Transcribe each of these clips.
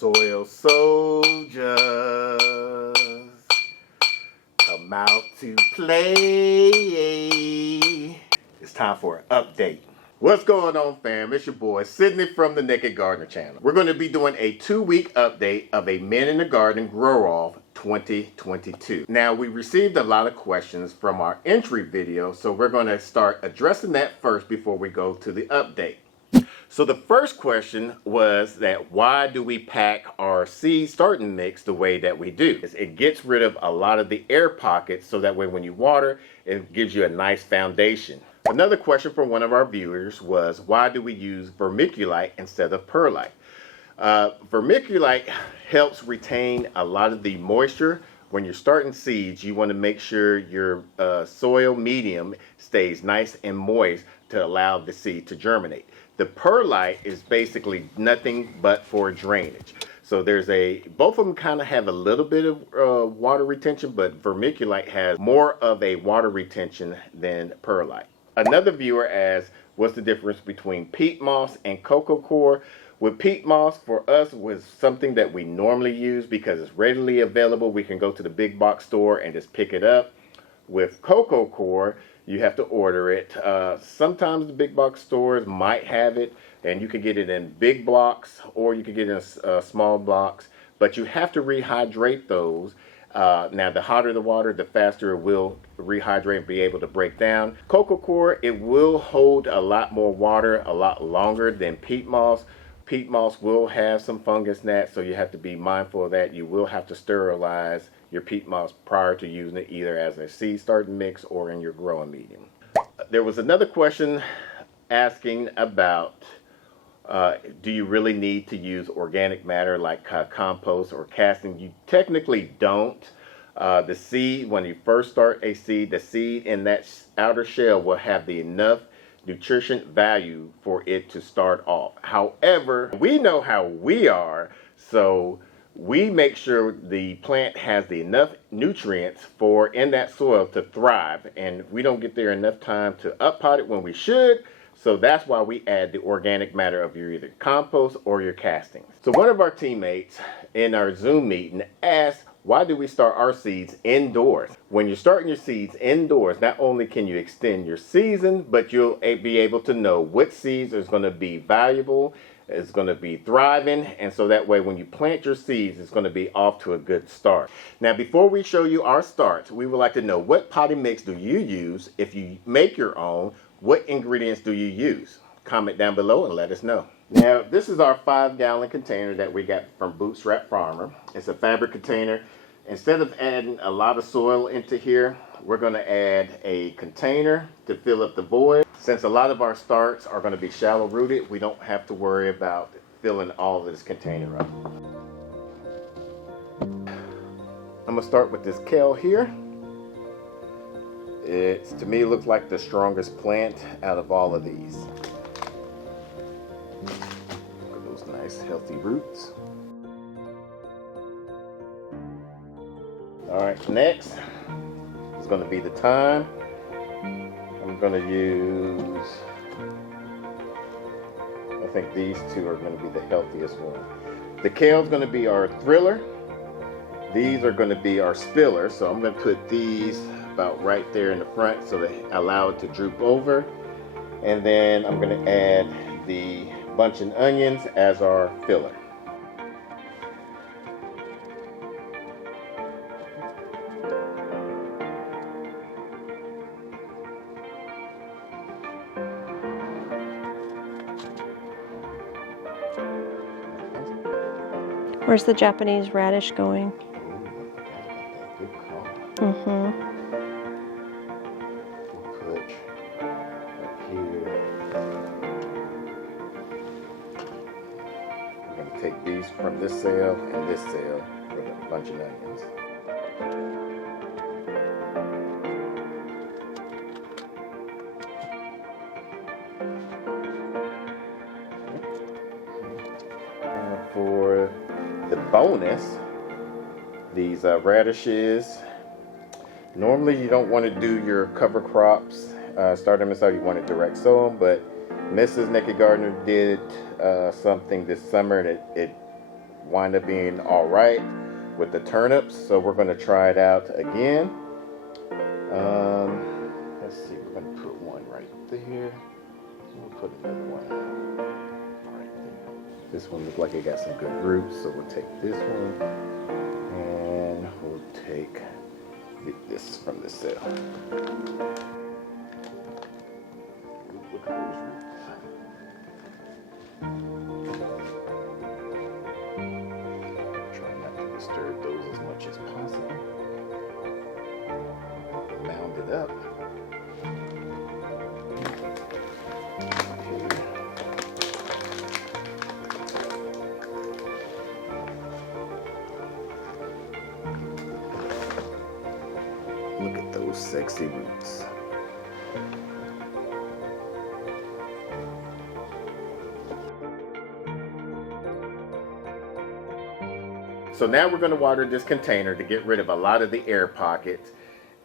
Soil soldiers come out to play. It's time for an update. What's going on, fam? It's your boy Sydney from the Naked Gardener channel. We're going to be doing a 2-week update of a Men in the Garden Grow-Off 2022. Now, we received a lot of questions from our entry video, so we're going to start addressing that first before we go to the update. So the first question was that why do we pack our seed starting mix the way that we do? It gets rid of a lot of the air pockets so that way when you water, it gives you a nice foundation. Another question from one of our viewers was why do we use vermiculite instead of perlite? Vermiculite helps retain a lot of the moisture. When you're starting seeds, you want to make sure your soil medium stays nice and moist to allow the seed to germinate. The perlite is basically nothing but for drainage. So both of them kind of have a little bit of water retention, but vermiculite has more of a water retention than perlite. Another viewer asked, what's the difference between peat moss and Coir? With peat moss, for us, was something that we normally use because it's readily available. We can go to the big box store and just pick it up. With Coir, you have to order it. Sometimes the big box stores might have it, and you can get it in big blocks or you can get it in small blocks, but you have to rehydrate those. Now, the hotter the water, the faster it will rehydrate and be able to break down. Coir, it will hold a lot more water a lot longer than peat moss. Peat moss will have some fungus gnats, so you have to be mindful of that. You will have to sterilize your peat moss prior to using it either as a seed starting mix or in your growing medium. There was another question asking about do you really need to use organic matter like compost or casting? You technically don't. The seed, when you first start a seed, the seed in that outer shell will have enough nutrition value for it to start off. However, we know how we are, so we make sure the plant has enough nutrients in that soil to thrive, and we don't get there enough time to up-pot it when we should. So that's why we add the organic matter of your either compost or your castings. So one of our teammates in our Zoom meeting asked, why do we start our seeds indoors? When you're starting your seeds indoors, not only can you extend your season, but you'll be able to know what seeds is going to be valuable, is going to be thriving, and so that way when you plant your seeds, it's going to be off to a good start. Now, before we show you our starts, we would like to know what potting mix do you use? If you make your own, what ingredients do you use? Comment down below and let us know. Now, this is our 5-gallon container that we got from Bootstrap Farmer. It's a fabric container. Instead of adding a lot of soil into here, we're going to add a container to fill up the void. Since a lot of our starts are going to be shallow rooted, we don't have to worry about filling all of this container up. I'm going to start with this kale here. To me, it looks like the strongest plant out of all of these. Look at those nice healthy roots. Alright, next is going to be the thyme. I'm going to use, I think these two are going to be the healthiest one. The kale is going to be our thriller. These are going to be our spiller, so I'm going to put these about right there in the front so they allow it to droop over. And then I'm going to add the bunch of onions as our filler. Where's the Japanese radish going? Good call. Mm-hmm. We'll put up here. We're going to take these from this cell and this cell with a bunch of onions. For the bonus, these radishes, normally you don't want to do your cover crops, start them inside, you want to direct sow them, but Mrs. Naked Gardener did something this summer, and it wind up being all right with the turnips. So we're going to try it out again. Let's see, we're going to put one right there. We'll put another one right there. This one looks like it got some good roots, so we'll take this one and we'll take this from the cell. Look at those roots. Try not to disturb those as much as possible. Mound it up. Look at those sexy roots. So now we're going to water this container to get rid of a lot of the air pockets.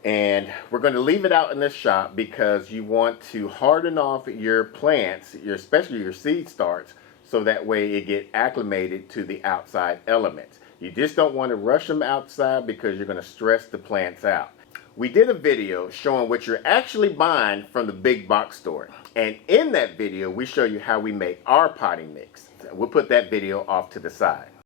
And we're going to leave it out in the shop because you want to harden off your plants, especially your seed starts, so that way it get acclimated to the outside elements. You just don't want to rush them outside because you're going to stress the plants out. We did a video showing what you're actually buying from the big box store. And in that video, we show you how we make our potting mix. We'll put that video off to the side.